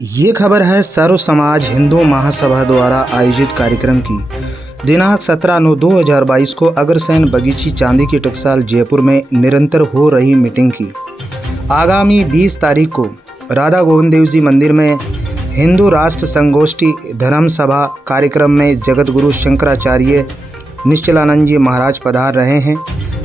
ये खबर है सर्व समाज हिंदू महासभा द्वारा आयोजित कार्यक्रम की। दिनांक 17/9/2022 को अग्रसेन बगीची चांदी की टकसाल जयपुर में निरंतर हो रही मीटिंग की। आगामी 20 तारीख को राधा गोविंद देव जी मंदिर में हिंदू राष्ट्र संगोष्ठी धर्म सभा कार्यक्रम में जगत गुरु शंकराचार्य निश्चलानंद जी महाराज पधार रहे हैं।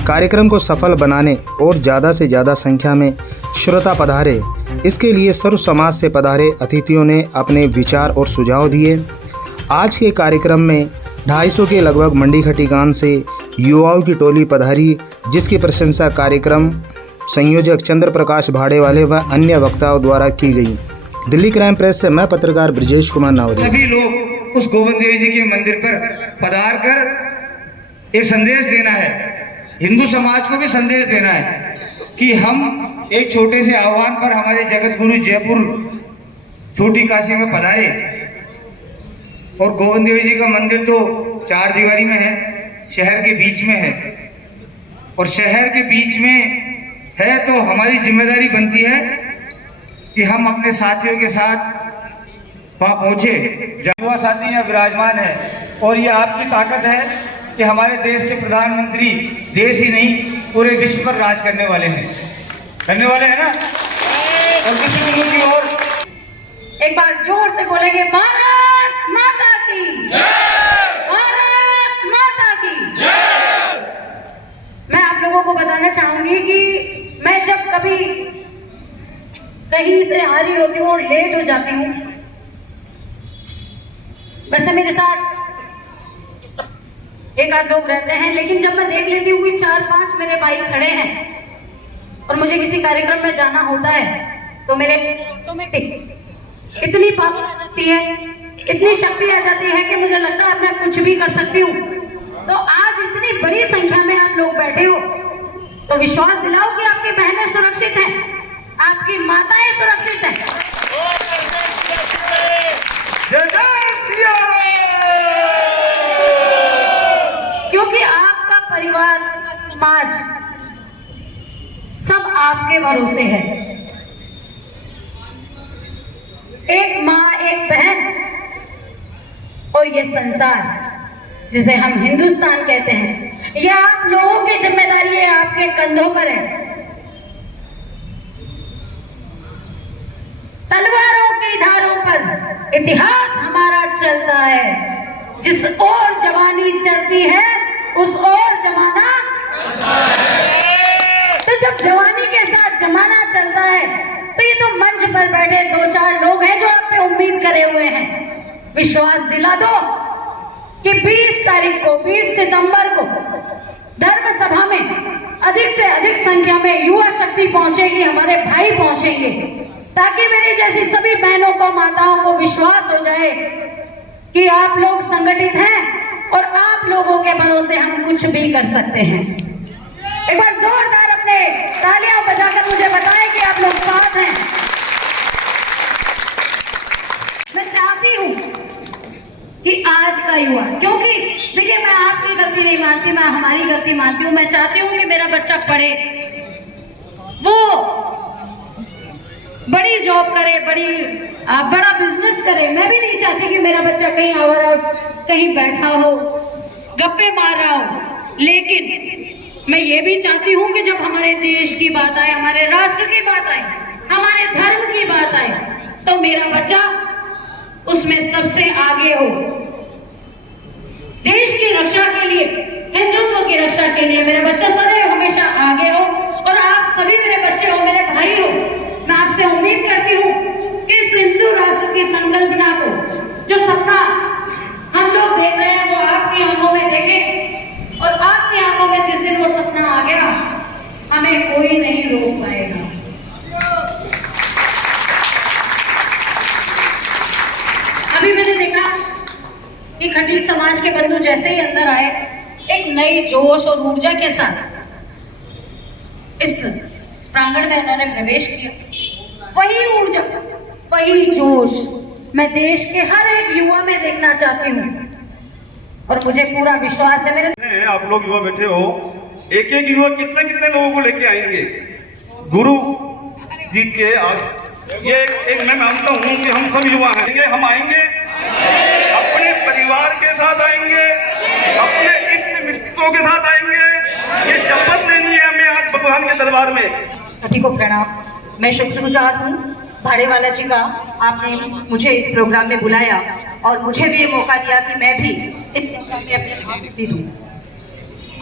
कार्यक्रम को सफल बनाने और ज़्यादा से ज़्यादा संख्या में श्रोता पधारे, इसके लिए सर्व समाज से पधारे अतिथियों ने अपने विचार और सुझाव दिए। आज के कार्यक्रम में 250 के लगभग मंडीखटी गांव से युवाओं की टोली पधारी, जिसकी प्रशंसा कार्यक्रम संयोजक चंद्र प्रकाश भाड़ेवाले व अन्य वक्ताओं द्वारा की गई। दिल्ली क्राइम प्रेस से मैं पत्रकार ब्रजेश कुमार नावरी। सभी लोग उस गोविंद देव जी के मंदिर पर पधार कर एक संदेश देना है, हिंदू समाज को भी संदेश देना है कि हम एक छोटे से आह्वान पर हमारे जगत गुरु जयपुर छोटी काशी में पधारे। और गोविंद देव जी का मंदिर तो चार दीवारी में है, शहर के बीच में है, और शहर के बीच में है तो हमारी जिम्मेदारी बनती है कि हम अपने साथियों के साथ वहाँ पहुँचे। युवा साथी यहाँ विराजमान है और ये आपकी ताकत है कि हमारे देश के प्रधानमंत्री देश ही नहीं पूरे विश्व पर राज करने वाले हैं ना। और विश्व गुरु की ओर एक बार जोर से बोलेंगे, भारत माता की जय, भारत माता की जय। मैं आप लोगों को बताना चाहूंगी कि मैं जब कभी कहीं से आ रही होती हूँ और लेट हो जाती हूँ, वैसे मेरे साथ एक आध लोग रहते हैं, लेकिन जब मैं देख लेती हूँ कि 4-5 मेरे भाई खड़े हैं और मुझे किसी कार्यक्रम में जाना होता है, तो मेरे ऑटोमेटिक इतनी पावर आ जाती है, इतनी शक्ति आ जाती है कि मुझे लगता है मैं कुछ भी कर सकती हूँ। तो आज इतनी बड़ी संख्या में आप लोग बैठे हो तो विश्वास दिलाओ कि आपकी बहनें सुरक्षित हैं, आपकी माताएं सुरक्षित हैं। क्योंकि आपका परिवार, समाज सब आपके भरोसे है। एक माँ, एक बहन और ये संसार जिसे हम हिंदुस्तान कहते हैं, ये आप लोगों की जिम्मेदारी है, आपके कंधों पर है। तलवारों की धारों पर इतिहास हमारा चलता है, जिस ओर जवानी चलती है उस ओर जमाना चलता है। तो जब जवानी के साथ जमाना चलता है तो ये तो मंच पर बैठे 2-4 लोग हैं जो आप पे उम्मीद करे हुए हैं। विश्वास दिला दो कि 20 तारीख को, 20 सितंबर को धर्म सभा में अधिक से अधिक संख्या में युवा शक्ति पहुंचेगी, हमारे भाई पहुंचेंगे, ताकि मेरी जैसी सभी बहनों को, माताओं को विश्वास हो जाए कि आप लोग संगठित हैं और आप लोगों के भरोसे हम कुछ भी कर सकते हैं। एक बार जोरदार अपने तालियां बजाकर मुझे बताएं कि आप लोग साथ हैं। मैं चाहती हूं कि आज का युवा, क्योंकि देखिए मैं आपकी गलती नहीं मानती, मैं हमारी गलती मानती हूं। मैं चाहती हूं कि मेरा बच्चा पढ़े, वो बड़ी जॉब करे, बड़ा बिजनेस करे। मैं भी नहीं चाहती कि मेरा बच्चा कहीं आवारा, कहीं बैठा हो, गप्पे मार रहा हो। लेकिन मैं ये भी चाहती हूँ कि जब हमारे देश की बात आए, हमारे राष्ट्र की बात आए, हमारे धर्म की बात आए, तो मेरा बच्चा उसमें सबसे आगे हो। देश की रक्षा के लिए, हिंदुत्व की रक्षा के लिए मेरा बच्चा सदैव हमेशा आगे हो। और आप सभी मेरे बच्चे हो, मेरे भाई हो, मैं आपसे उम्मीद करती हूँ कि इस हिंदू राष्ट्र की संकल्पना को, जो सपना हम लोग देख रहे हैं, वो आपकी आंखों में देखें, और आपकी आंखों में जिस दिन वो सपना आ गया, हमें कोई नहीं रोक पाएगा। अभी मैंने देखा कि खंडित समाज के बंधु जैसे ही अंदर आए, एक नई जोश और ऊर्जा के साथ इस प्रांगण में उन्होंने प्रवेश किया। वही ऊर्जा, वही जोश मैं देश के हर एक युवा में देखना चाहती हूँ, और मुझे पूरा विश्वास है। मेरे आप लोग युवा बैठे हो, एक युवा कितने लोगों को लेके आएंगे गुरु जी के ये एक मैं मानता हूँ कि हम सब युवा हैं, हम आएंगे, अपने परिवार के साथ आएंगे, अपने इष्ट मित्रों के साथ आएंगे। ये शपथ लेनी है हमें आज भगवान के दरबार में। सभी को प्रणाम। मैं शुक्रगुजार हूँ भाड़ेवाला जी का, आपने मुझे इस प्रोग्राम में बुलाया और मुझे भी ये मौका दिया कि मैं भी इस प्रोग्राम में अपनी आहुति दूँ।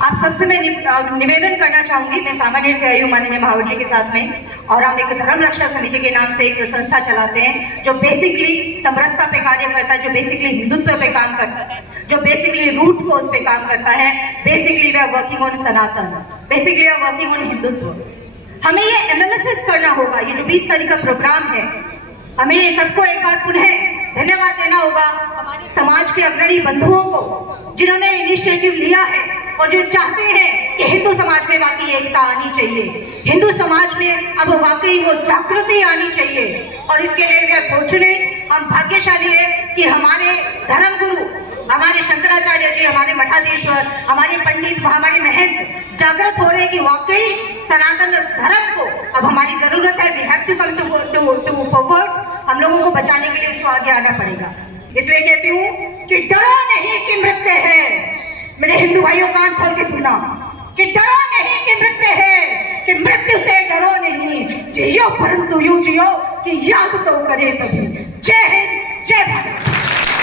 आप सबसे मैं निवेदन करना चाहूँगी, मैं सांगानेर से आई हूँ माननीय महावर जी के साथ में, और हम एक धर्म रक्षा समिति के नाम से एक संस्था चलाते हैं जो बेसिकली समरसता पे कार्य करता है, जो बेसिकली हिंदुत्व पे काम करता है, जो बेसिकली रूट कोज पे काम करता है। Basically we are working on Sanatan, basically we are working on Hindutva. हमें ये एनालिसिस करना होगा, ये जो 20 तारीख का प्रोग्राम है, हमें ये सबको एक बार पुनः धन्यवाद देना होगा हमारे समाज के अग्रणी बंधुओं को जिन्होंने इनिशिएटिव लिया है और जो चाहते हैं कि हिंदू समाज में वाकई एकता आनी चाहिए, हिंदू समाज में अब वाकई वो जागृति आनी चाहिए। और इसके लिए वी आर फॉर्चुनेट, हम भाग्यशाली है कि हमारे धर्मगुरु, हमारे शंकराचार्य जी, हमारे मठाधीश्वर, हमारे पंडित, हमारे महंत जागृत हो रहे हैं कि वाकई सनातन धर्म को अब हमारी जरूरत है। We have to come to forward. हम लोगों को बचाने के लिए इसको आगे आना पड़ेगा। इसलिए कहती हूँ कि डरो नहीं कि मृत्यु है। मेरे हिंदू भाइयों कान खोल के सुना कि डरो नहीं कि मृत्यु है, कि मृत्यु से डरो नहीं, जियो परंतु यूं जियो कि याद तो करे सभी। जय हिंद, जय भारत।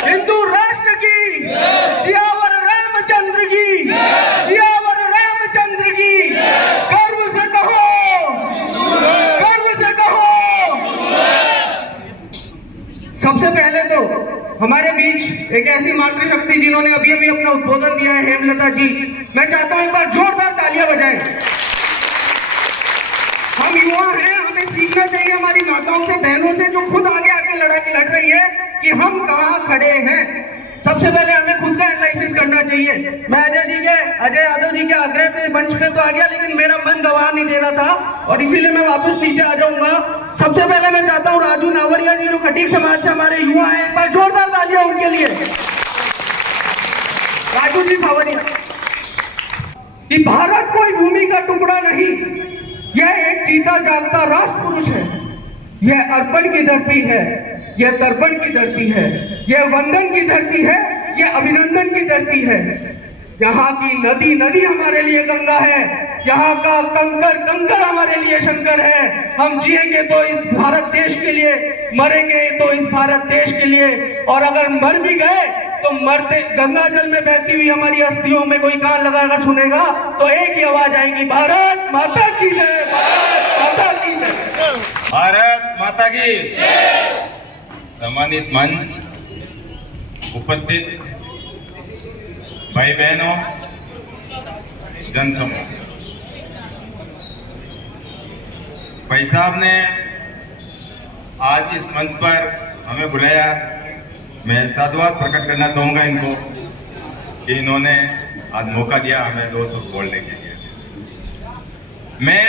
हिंदू राष्ट्र की सियावर रामचंद्र की, सियावर रामचंद्र की। गर्व से कहो, गर्व से कहो। सबसे पहले तो हमारे बीच एक ऐसी मातृशक्ति जिन्होंने अभी अभी अपना उद्बोधन दिया है, हेमलता जी, मैं चाहता हूं एक बार जोरदार तालियां बजाएं। हम युवा हैं, हमें सीखना चाहिए हमारी माताओं से, बहनों से, जो खुद आगे आके लड़ाई लड़ रही है कि हम कहां खड़े हैं। सबसे पहले हमें खुद का एनालिसिस करना चाहिए। मैं अजय यादव जी के आग्रह पे मंच पे तो आ गया, लेकिन मेरा मन गवाह नहीं दे रहा था और इसीलिए मैं वापस नीचे आ जाऊंगा। सबसे पहले मैं चाहता हूं राजू नावरिया जी, जो खटीक समाज से हमारे युवा हैं, एक बार जोरदार तालियां उनके लिए। राजू जी सावरिया, कि भारत कोई भूमि का टुकड़ा नहीं, यह एक जीता जागता राष्ट्र पुरुष है। यह अर्पण की धरती है, यह तर्पण की धरती है, यह वंदन की धरती है, यह अभिनंदन की धरती है। यहाँ की नदी नदी हमारे लिए गंगा है, यहाँ का कंकर कंकर हमारे लिए शंकर है। हम जिएंगे तो इस भारत देश के लिए, मरेंगे तो इस भारत देश के लिए, और अगर मर भी गए तो मरते गंगा जल में बहती हुई हमारी अस्थियों में कोई कान लगाकर सुनेगा तो एक ही आवाज आएगी, भारत माता की जय, भारत माता की जय, भारत माता की। सम्मानित मंच, उपस्थित भाई बहनों, जनसमूह, भाई साहब ने आज इस मंच पर हमें बुलाया। मैं साधुवाद प्रकट करना चाहूँगा इनको कि इन्होंने आज मौका दिया हमें दो शब्द बोलने के लिए। मैं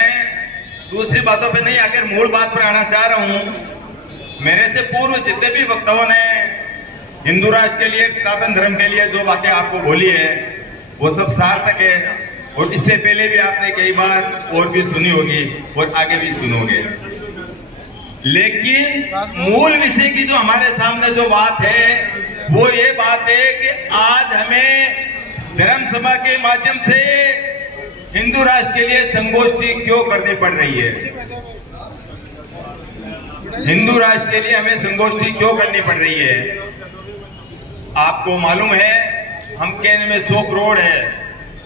दूसरी बातों पे नहीं आकर मूल बात पर आना चाह रहा हूँ। मेरे से पूर्व जितने भी वक्ताओं ने हिंदू राष्ट्र के लिए, सनातन धर्म के लिए जो बातें आपको बोली है वो सब सार्थक है, और इससे पहले भी आपने कई बार और भी सुनी होगी और आगे भी सुनोगे। लेकिन मूल विषय की जो हमारे सामने जो बात है वो ये बात है कि आज हमें धर्म सभा के माध्यम से हिंदू राष्ट्र के लिए संगोष्ठी क्यों करनी पड़ रही है। हिंदू राष्ट्र के लिए हमें संगोष्ठी क्यों करनी पड़ रही है। आपको मालूम है हम कहने में 100 करोड़ है,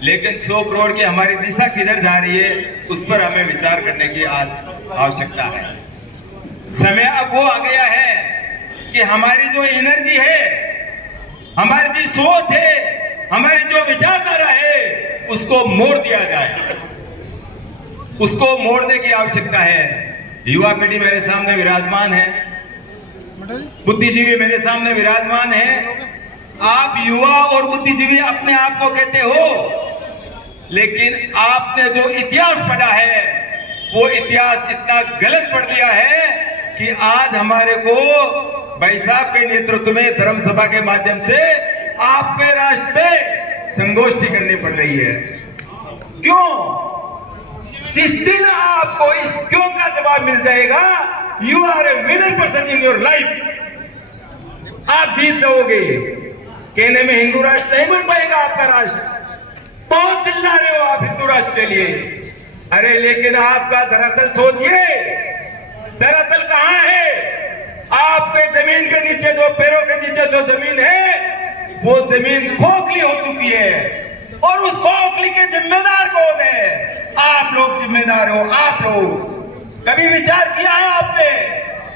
लेकिन 100 करोड़ की हमारी दिशा किधर जा रही है उस पर हमें विचार करने की आवश्यकता है। समय अब वो आ गया है कि हमारी जो एनर्जी है, हमारी जो सोच है, हमारी जो विचारधारा है, उसको मोड़ दिया जाए, उसको मोड़ने की आवश्यकता है। युवा पीढ़ी मेरे सामने विराजमान है, बुद्धिजीवी मेरे सामने विराजमान है। आप युवा और बुद्धिजीवी अपने आप को कहते हो, लेकिन आपने जो इतिहास पढ़ा है वो इतिहास इतना गलत पढ़ दिया है कि आज हमारे को भाई साहब के नेतृत्व में धर्म सभा के माध्यम से आपके राष्ट्र में संगोष्ठी करनी पड़ रही है। क्यों? जिस दिन आपको इस क्यों का जवाब मिल जाएगा you are a winner person in your life. आप जीत जाओगे। कहने में हिंदू राष्ट्र नहीं बन पाएगा आपका राष्ट्र। बहुत चिल्ला रहे हो आप हिंदू राष्ट्र के लिए, अरे लेकिन आपका धरातल सोचिए, धरातल कहां है? आपके जमीन के नीचे जो पैरों के नीचे जो जमीन है वो जमीन खोखली हो चुकी है, और उस खोखली के जिम्मेदार कौन है? आप लोग जिम्मेदार हो। आप लोग कभी विचार किया है आपने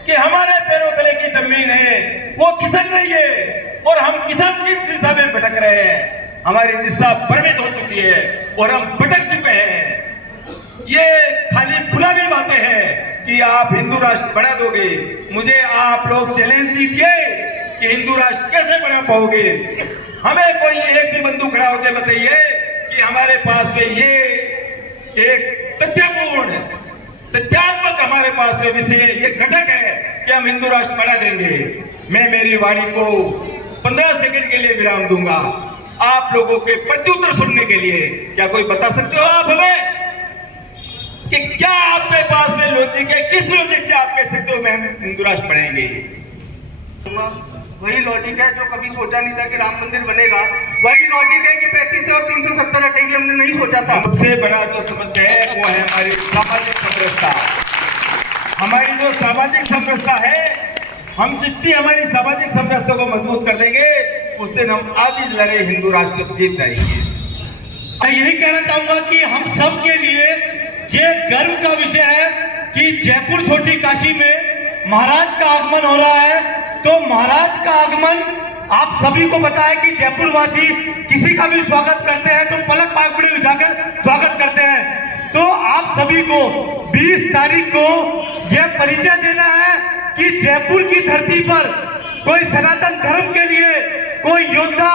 कि हमारे पैरों तले की जमीन है वो खिसक रही है और हम किसान किस दिशा में भटक रहे हैं? हमारी दिशा भ्रमित हो चुकी है और हम भटक चुके हैं। ये खाली बुलावी बातें हैं कि आप हिंदू राष्ट्र बना दोगे। मुझे आप लोग चैलेंज दीजिए कि हिंदू राष्ट्र कैसे बना पाओगे। हमें कोई एक भी बंदूक खड़ा होकर बताइए कि हमारे पास में ये एक तथ्यपूर्ण तथ्यात्मक हमारे पास में विषय ये घटक है कि हम हिंदू राष्ट्र बना देंगे। मैं मेरी वाणी को 15 सेकंड के लिए विराम दूंगा आप लोगों के प्रत्युत्तर सुनने के लिए। क्या कोई बता सकते हो आप हमें कि क्या आपके पास में लॉजिक है? किस लॉजिक से आप कह सकते हो मैं हिंदू राष्ट्र बढ़ाएंगे? वही लॉजिक है जो कभी सोचा नहीं था कि राम मंदिर बनेगा। वही लॉजिक है कि 35 और 370 हटेगी, हमने नहीं सोचा था। सबसे बड़ा जो समझते हैं वो है हमारी सामाजिक समरसता। हमारी जो सामाजिक समरसता है, हम जितनी हमारी सामाजिक समरसता को मजबूत कर देंगे उस दिन हम आधी लड़ाई हिंदू राष्ट्र जीत जाएंगे। मैं यही कहना चाहूंगा कि हम सब के लिए ये गर्व का विषय है कि जयपुर छोटी काशी में महाराज का आगमन हो रहा है। तो महाराज का आगमन आप सभी को पता है कि जयपुर वासी किसी का भी स्वागत करते हैं तो पलक पागुड़े बिछाकर स्वागत करते हैं। तो आप सभी को 20 तारीख को यह परिचय देना है कि जयपुर की धरती पर कोई सनातन धर्म के लिए कोई योद्धा,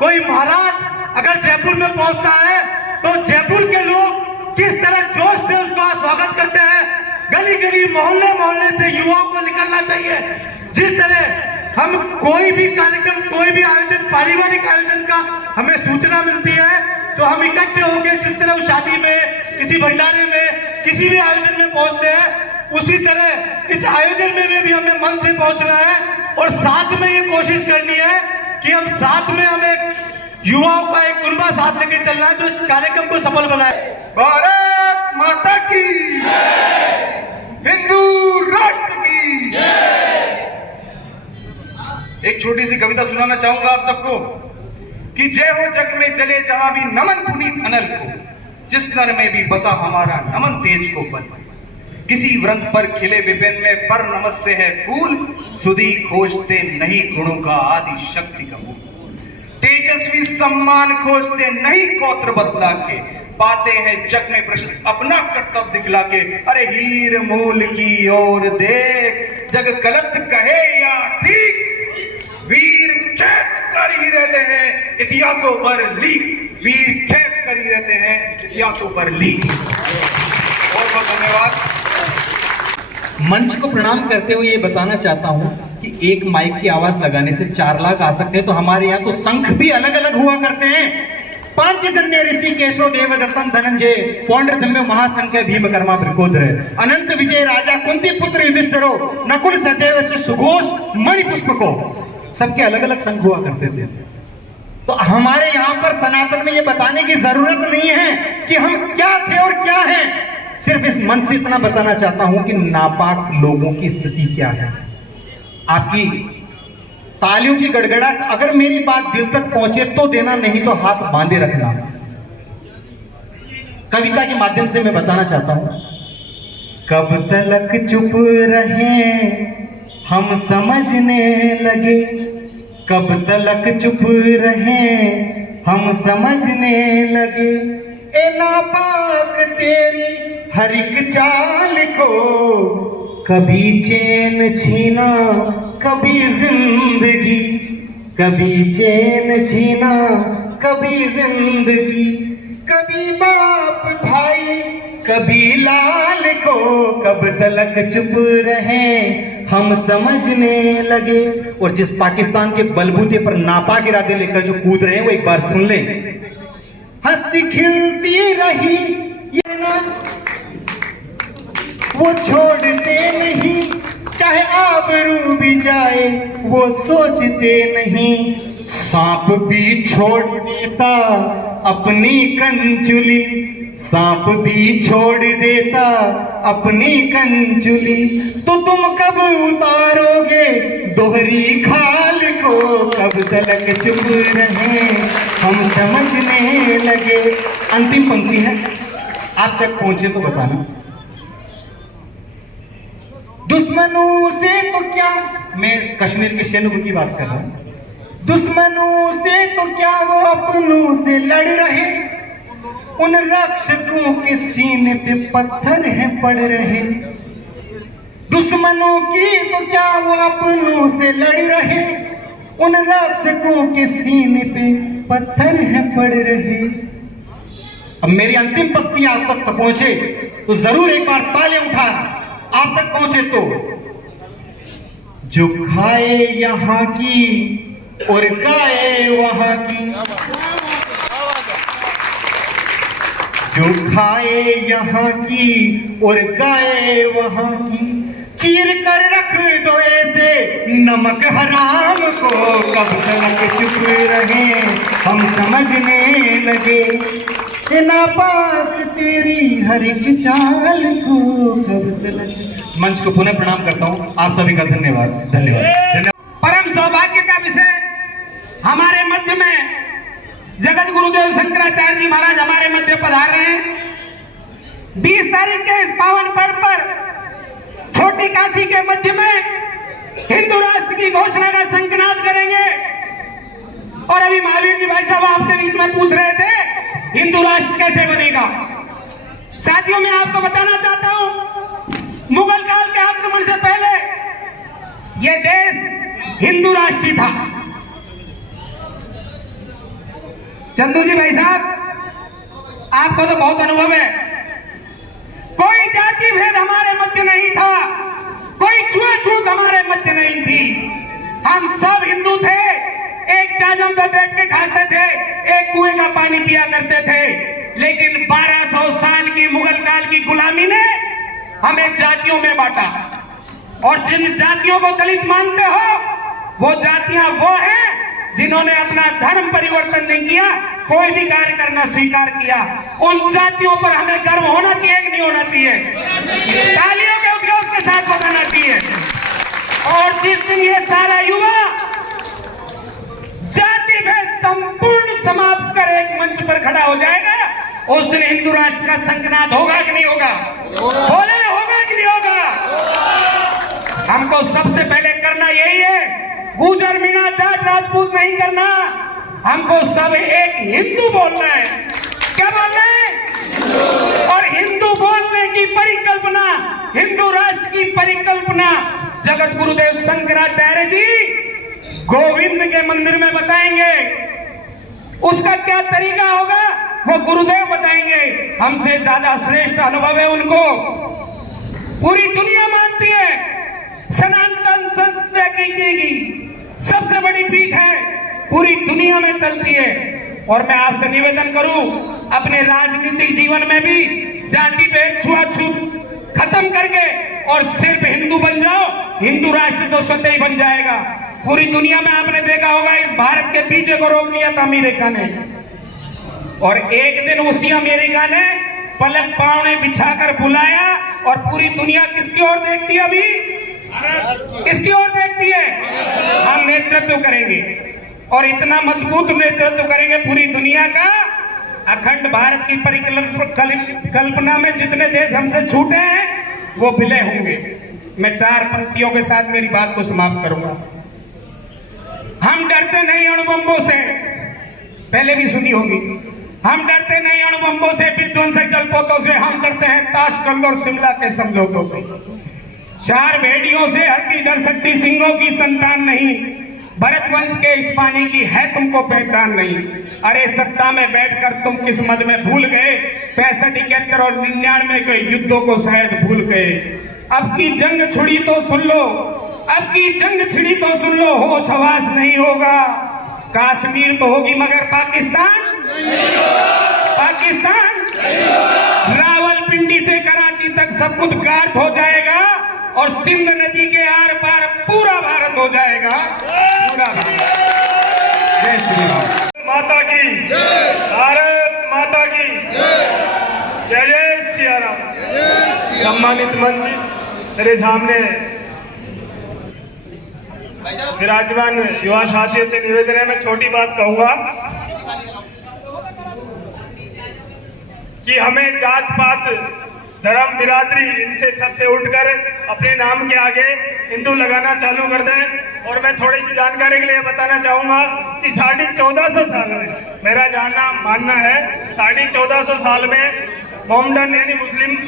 कोई महाराज अगर जयपुर में पहुंचता है तो जयपुर के लोग किस तरह जोश से उसका स्वागत करते हैं। गली गली मोहल्ले मोहल्ले से युवाओं को निकलना चाहिए। जिस तरह हम कोई भी कार्यक्रम, कोई भी आयोजन, पारिवारिक आयोजन का हमें सूचना मिलती है तो हम इकट्ठे होकर जिस तरह शादी में, किसी भंडारे में, किसी भी आयोजन में पहुंचते हैं, उसी तरह इस आयोजन में भी हमें मन से पहुंचना है और साथ में ये कोशिश करनी है कि हम साथ में हमें युवाओं का एक कुर्बा साथ लेके चलना है जो इस कार्यक्रम को सफल बनाए। भारत माता की, हिंदू राष्ट्र की। एक छोटी सी कविता सुनाना चाहूंगा आप सबको कि जय हो जग में चले जहां भी नमन पुनीत अनल को, जिस नर में भी बसा हमारा नमन तेज को बल। किसी व्रत पर खिले विपिन में पर नमस्य है फूल, सुधी खोजते नहीं गुणों का आदि शक्ति का मूल। तेजस्वी सम्मान खोजते नहीं गोत्र बदला के, पाते हैं जग में प्रशस्त अपना कर्तव्य दिखला के। अरे हीर मूल की ओर देख, जग गलत कहे या ठीक, वीर खींच कर ही रहते हैं इतिहासों पर लीक, वीर खींच कर ही रहते हैं इतिहासों पर लीक। बहुत बहुत धन्यवाद। मंच को प्रणाम करते हुए ये बताना चाहता हूं कि एक माइक की आवाज लगाने से 4 लाख आ सकते हैं, तो हमारे यहाँ तो शंख भी अलग अलग हुआ करते हैं। पांचजन्य ऋषि केशव देवदत्तम धनंजय पौंड्रधम्य महासंख्य भीमकर्मा प्रकोद्र अनंत विजय राजा कुंती पुत्र युधिष्ठिरो नकुल सहदेव से सुघोष मणिपुष्पको, सबके अलग अलग शंख हुआ करते थे। तो हमारे यहाँ पर सनातन में ये बताने की जरूरत नहीं है कि हम क्या थे और क्या हैं। सिर्फ इस मन से इतना बताना चाहता हूं कि नापाक लोगों की स्थिति क्या है। आपकी तालियों की गड़गड़ाहट अगर मेरी बात दिल तक पहुंचे तो देना, नहीं तो हाथ बांधे रखना। कविता के माध्यम से मैं बताना चाहता हूं। कब तलक चुप रहे हम समझने लगे, कब तलक चुप रहे हम समझने लगे, ए नापाक तेरी हर एक चाल को, कभी चैन छीना कभी जिंदगी, कभी चैन छीना कभी जिंदगी, कभी बाप भाई कभी लाल को, कब तलक चुप रहे हम समझने लगे। और जिस पाकिस्तान के बलबूते पर नापाक इरादे लेकर जो कूद रहे हैं वो एक बार सुन लें। हंसती खिलती रही ये ना वो छोड़ते नहीं, चाहे आबरू भी जाए वो सोचते नहीं। सांप भी छोड़ देता अपनी कंचुली, सांप भी छोड़ देता अपनी कंचुली। तो तुम कब उतारोगे दोहरी खाल को, कब तलक चुप रहे हम समझने लगे। अंतिम पंक्ति है, आप तक पहुंचे तो बताना। दुश्मनों से तो क्या, मैं कश्मीर के शेरनूर की बात कर रहा हूं। दुश्मनों से तो क्या वो अपनों से लड़ रहे, उन रक्षकों के सीने पे पत्थर हैं पड़ रहे। दुश्मनों की तो क्या वो अपनों से लड़ रहे, उन रक्षकों के सीने पे पत्थर हैं पड़ रहे। अब मेरी अंतिम पंक्ति आप तक पहुंचे तो जरूर एक बार ताले उठा, आप तक पहुंचे तो। जो खाए यहां की और गाए वहां की, जो खाए यहाँ की और गाए वहां की, चीर कर रख दो ऐसे नमक हराम को, कब तक चुप रहे हम समझने लगे। नापाक तेरी हर एक चाल को, कब तक। मंच को पुनः प्रणाम करता हूँ, आप सभी का धन्यवाद धन्यवाद। परम सौभाग्य का विषय, हमारे मध्य में जगत गुरुदेव शंकराचार्य जी महाराज हमारे मध्य पधार रहे हैं। 20 तारीख के इस पावन पर्व पर छोटी काशी के मध्य में हिंदू राष्ट्र की घोषणा का शंखनाद करेंगे। और अभी महावीर जी भाई साहब आपके बीच में पूछ रहे थे हिंदू राष्ट्र कैसे बनेगा। साथियों, मैं आपको बताना चाहता हूं, मुगल काल के आक्रमण से पहले यह देश हिंदू राष्ट्र था। चंदू जी भाई साहब, आपको तो बहुत अनुभव है। कोई जाति भेद हमारे मध्य नहीं था, कोई छुआछूत हमारे मध्य नहीं थी। हम सब हिंदू थे, एक जाजम पे बैठ के खाते थे, एक कुएं का पानी पिया करते थे। लेकिन 1200 साल की मुगल काल की गुलामी ने हमें जातियों में बांटा। और जिन जातियों को दलित मानते हो, वो जातियां वो हैं जिन्होंने अपना धर्म परिवर्तन नहीं किया, कोई भी कार्य करना स्वीकार किया। उन जातियों पर हमें गर्व होना चाहिए कि नहीं होना चाहिए? तालियों के उद्घोष के साथ बताना चाहिए। और जिस दिन ये सारा युवा जाति भेद संपूर्ण समाप्त कर एक मंच पर खड़ा हो जाएगा, उस दिन हिंदू राष्ट्र का शंखनाद होगा कि नहीं होगा? बोले, होगा कि नहीं होगा? हमको सबसे पहले करना यही है, गुजर मीणा जाट राजपूत नहीं करना, हमको सब एक हिंदू बोलना है। क्या बोलना है? और हिंदू बोलने की परिकल्पना, हिंदू राष्ट्र की परिकल्पना जगत गुरुदेव शंकराचार्य जी गोविंद के मंदिर में बताएंगे। उसका क्या तरीका होगा वो गुरुदेव बताएंगे। हमसे ज्यादा श्रेष्ठ अनुभव है उनको। पूरी दुनिया मानती है सनातन संस्कृति की सबसे बड़ी पीठ है, पूरी दुनिया में चलती है। और मैं आपसे निवेदन करूं, अपने राजनीतिक जीवन में भी जाति भेद छुआछूत खत्म करके और सिर्फ हिंदू बन जाओ, हिंदू राष्ट्र तो स्वतः ही बन जाएगा। पूरी दुनिया में आपने देखा होगा, इस भारत के पीछे को रोक लिया था अमेरिका ने, और एक दिन उसी अमेरिका ने पलक पावने बिछाकर बुलाया, और पूरी दुनिया किसकी ओर देखती है? अभी किसकी ओर देखती है? हम नेतृत्व करेंगे और इतना मजबूत नेतृत्व करेंगे पूरी दुनिया का। अखंड भारत की परिकल्पना में जितने देश हमसे छूटे हैं वो विलय होंगे। मैं 4 पंक्तियों के साथ मेरी बात को समाप्त करूंगा। हम डरते नहीं अणुबम्बों से, पहले भी सुनी होगी। हम डरते नहीं अणुबम्बों से, विध्वंसक जलपोतों से, हम डरते हैं ताशकंद और शिमला के समझौतों से। 4 भेड़ियों से हड्डी डर सकती, सिंहों की संतान नहीं। भरत वंश के इस पानी की है तुमको पहचान नहीं। अरे सत्ता में बैठकर तुम किस मद में भूल गए, 65, 71 और 99 के युद्धों को शायद भूल गए। अब की जंग छुड़ी तो सुन लो, अब की जंग छिड़ी तो सुन लो, होश हवास नहीं होगा। कश्मीर तो होगी मगर पाकिस्तान, पाकिस्तान रावलपिंडी से कराची तक सब कुछ गार्ड हो जाएगा। और सिंध नदी के आर पार पूरा भारत हो जाएगा, पूरा भारत। जय श्री राम। माता की भारत माता की जय जय सिया राम। सम्मानित मंच, मेरे सामने विराजमान युवा साथियों से निवेदन है, मैं छोटी बात कहूंगा कि हमें जात पात धर्म बिरादरी इनसे सबसे उठकर अपने नाम के आगे हिंदू लगाना चालू कर दें। और मैं थोड़ी सी जानकारी के लिए बताना चाहूँगा कि 1450 साल में, मेरा जानना मानना है 1450 साल में मोहम्मडन यानी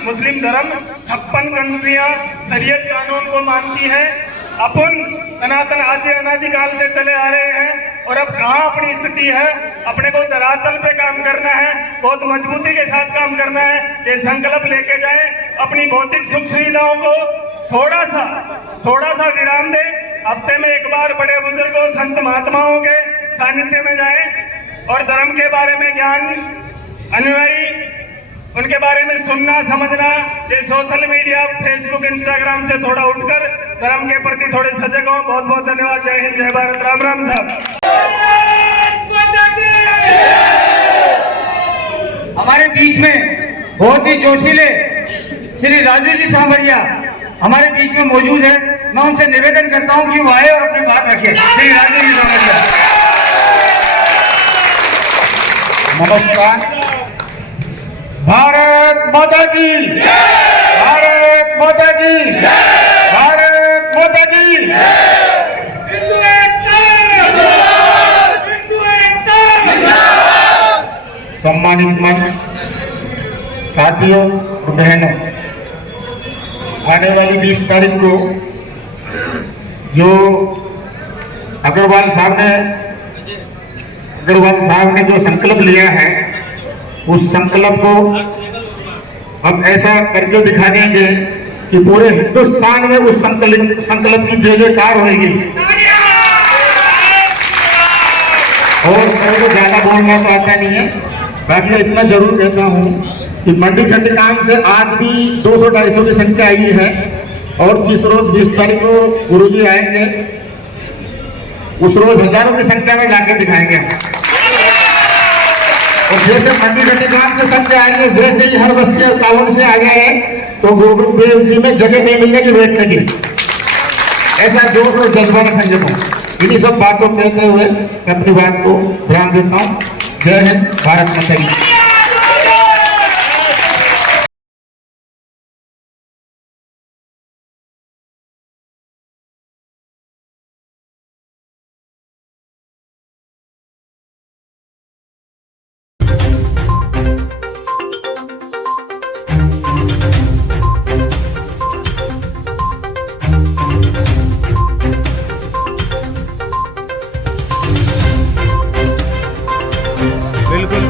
मुस्लिम धर्म 56 कंट्रियाँ शरीयत कानून को मानती है। अपन सनातन आदि अनादिकाल से चले आ रहे हैं और अब कहाँ अपनी स्थिति है, अपने को धरातल पे काम करना है, बहुत मजबूती के साथ काम करना है। ये संकल्प लेके जाए, अपनी भौतिक सुख सुविधाओं को थोड़ा सा विराम दे, हफ्ते में एक बार बड़े बुजुर्गों संत महात्माओं के सानिध्य में जाए और धर्म के बारे में ज्ञान, अनुयायी उनके बारे में सुनना समझना। ये सोशल मीडिया फेसबुक इंस्टाग्राम से थोड़ा उठकर धर्म के प्रति थोड़े सजग हों। बहुत बहुत धन्यवाद। जय हिंद, जय भारत, राम राम साहब। हमारे बीच में बहुत ही जोशीले श्री राजू जी सांवरिया हमारे बीच में मौजूद है। मैं उनसे निवेदन करता हूं कि वो आए और अपनी बात रखें। श्री राजू जी सांवरिया। नमस्कार। भारत माता की, भारत माता की, भारत माता की। हिंदू एकता, हिंदू एकता। सम्मानित मंच, साथियों और बहनों, आने वाली 20 तारीख को जो अग्रवाल साहब ने जो संकल्प लिया है, उस संकल्प को हम ऐसा करके दिखा देंगे कि पूरे हिंदुस्तान में उस संकल्प की जय जयकार होगी। और मेरे को ज्यादा बोलना तो आता नहीं है, बाकी मैं इतना जरूर कहता हूँ कि मंडी खंड काम से आज भी 200-250 की संख्या आई है। और जिस रोज 20 तारीख को गुरुजी आएंगे, उस रोज हजारों की संख्या में लाके दिखाएंगे। और जैसे मंडी खंड काम से संख्या आई है, वैसे ही हर बस्ती और टाउन से आ गए हैं, तो गोविंद देव जी में जगह नहीं मिलेगी बैठने की। ऐसा जोश और जज्बा रखेंगे। तो इन्हीं सब बातों कहते हुए मैं अपनी बात को ध्यान देता हूँ। जय हिंद, भारत माता की।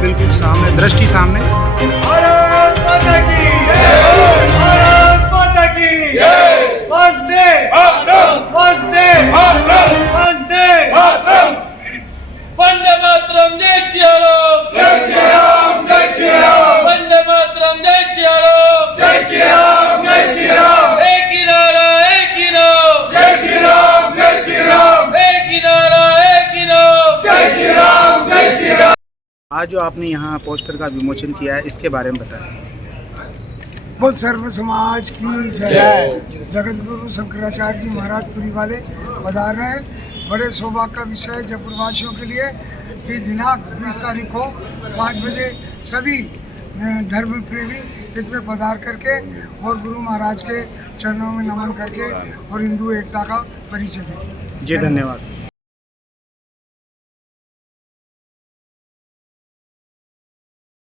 बिल्कुल सामने, दृष्टि सामने। भारत माता की जय, भारत माता की जय। वंदे मातरम, वंदे मातरम, वंदे मातरम, वंदे मातरम। जय श्री राम, जय श्री राम, जय श्री राम, वंदे मातरम। जय श्री राम, जय श्री राम, जय श्री राम, एक ही नारा, एक ही नाम। जय श्री राम, जय श्री राम, एक ही नारा, एक ही नाम। जय श्री राम, जय श्री राम। आज जो आपने यहाँ पोस्टर का विमोचन किया है, इसके बारे में बताएं। बोल सर्व समाज की जय। जगत गुरु शंकराचार्य जी महाराज पुरी वाले पधार रहे हैं। बड़े सौभाग्य का विषय है जयपुर वासियों के लिए कि दिनांक 20 तारीख को 5 बजे सभी धर्म प्रेमी इसमें पधार करके और गुरु महाराज के चरणों में नमन करके और हिंदू एकता का परिचय दें। जी धन्यवाद।